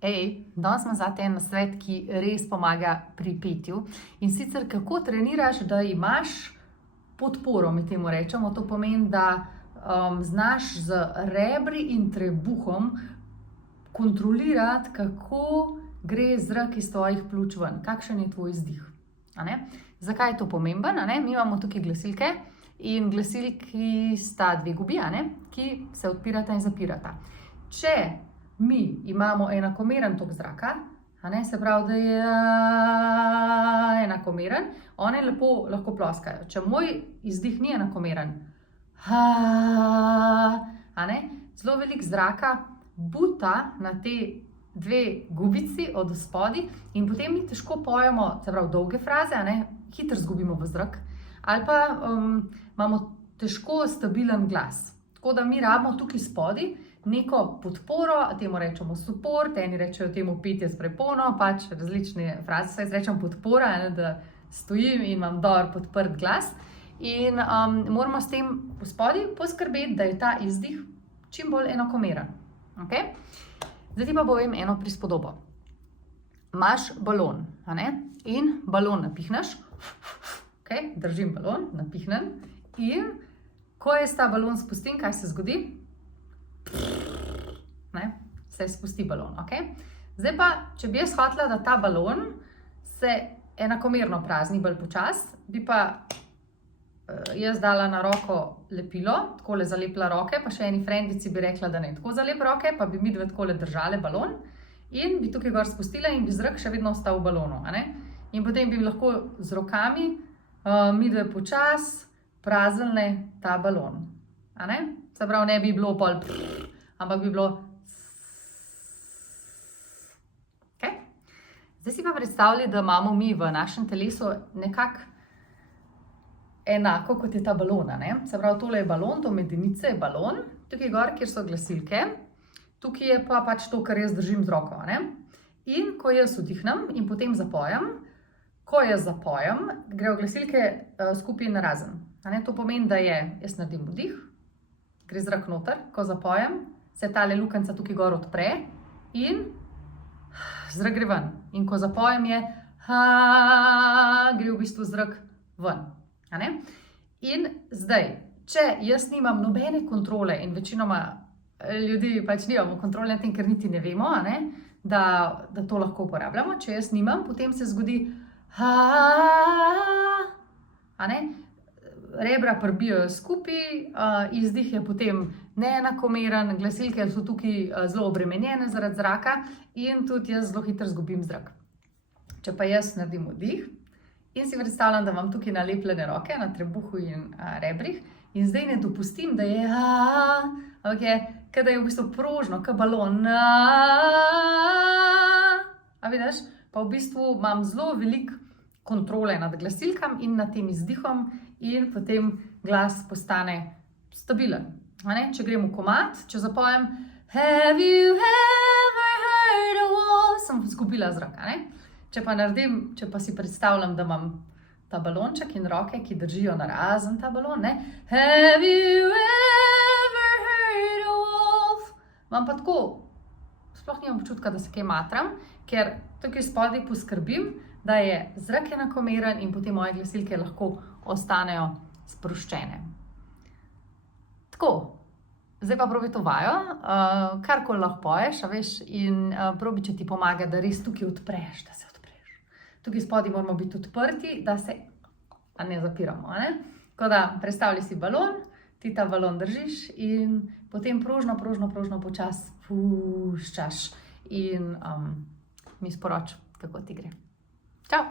Danes imam zate en nasvet, ki res pomaga pri petju. In sicer, kako treniraš, da imaš podporo, mi temu rečemo. To pomeni, da znaš z rebri in trebuhom kontrolirati, kako gre zrak iz tvojih pljuč ven, kakšen je tvoj izdih. Zakaj je to pomemben? Mi imamo tukaj glasilke in glasilki sta dve gobi, ki se odpirata in zapirata. Če mi imamo enakomeren tok zraka, se pravi, da je enakomeren, one lepo lahko ploskajo. Če moj izdih ni enakomeren, zelo veliko zraka buta na te dve gubici od spodaj in potem mi težko pojemo, se pravi, dolge fraze, hitro izgubimo v zrak, ali pa imamo težko stabilen glas. Tako da mi rabimo tukaj spodaj neko podporo, temu rečemo support, eni rečejo temu petje s prepono, pač različne fraze, saj rečem podpora, da stojim in imam dober podprt glas. In moramo s tem spodaj poskrbeti, da je ta izdih čim bolj enakomeren. Zdaj ti pa povem eno prispodobo. Imaš balon, in balon napihneš, držim balon, napihnem, in ko jaz ta balon spustim, kaj se zgodi? Se spusti balon, Zdaj pa, če bi jaz hotela, da ta balon se enakomerno prazni bolj počas, bi pa jaz dala na roko lepilo, takole zalepila roke, pa še eni frendici bi rekla, da ne tako zalep roke, pa bi midve takole držale balon in bi tukaj gor spustila in bi zrak še vedno ostal v balonu, In potem bi lahko z rokami midve počas praznile ta balon, Se pravi, ne bi bilo pol ampak bi bilo Zdaj si pa predstavljaj, da imamo mi v našem telesu nekako enako, kot je ta balon, Se pravi, tole je balon, to medenice je balon, tukaj gor, kjer so glasilke, tukaj je pa pač to, kar jaz držim z roko, In ko jaz vdihnem in potem zapojem, ko jaz zapojem, grejo glasilke skupaj narazen. To pomeni, da jaz naredim vdih, gre zrak noter, ko zapojem, se tale lukenca tukaj gor odpre in zrak gre ven. In ko zapojem gre v bistvu zrak ven. In zdaj, če jaz nimam nobene kontrole in večinoma ljudi pač nimamo kontrole na tem, ker niti ne vemo, da to lahko uporabljamo, če jaz nimam, potem se zgodi rebra prbijo skupaj, izdih je potem neenakomeren, glasilke so tukaj zelo obremenjene zaradi zraka in tudi jaz zelo hitro izgubim zrak. Če pa jaz naredim vdih in si predstavljam, da imam tukaj nalepljene roke na trebuhu in rebrih in zdaj ne dopustim, da je ampak je, kot da je v bistvu prožno, kot balon. A vidiš? Pa v bistvu imam zelo veliko kontrole nad glasilkam in nad tem izdihom in potem glas postane stabilen. Če grem v komad, če zapojem Have you ever heard a waltz, sem izgubila zrak, Če pa si predstavljam, da imam ta balonček in roke, ki držijo narazen ta balon, Have you ever heard a wolf, imam pa tako, sploh nimam občutka, da se kaj matram, ker tukaj spodaj poskrbim, da je zrak enakomeren in potem moje glasilke lahko ostanejo sproščene. Tako, zdaj pa probi to vajo, karkoli lahko poješ, in probi, če ti pomaga, da res tukaj odpreš, da se odpreš. Tukaj spodaj moramo biti odprti, da se ne zapiramo, Tako da predstavljaj si balon, ti ta balon držiš in potem prožno počas puščaš in mi sporoči, kako ti gre. Čau!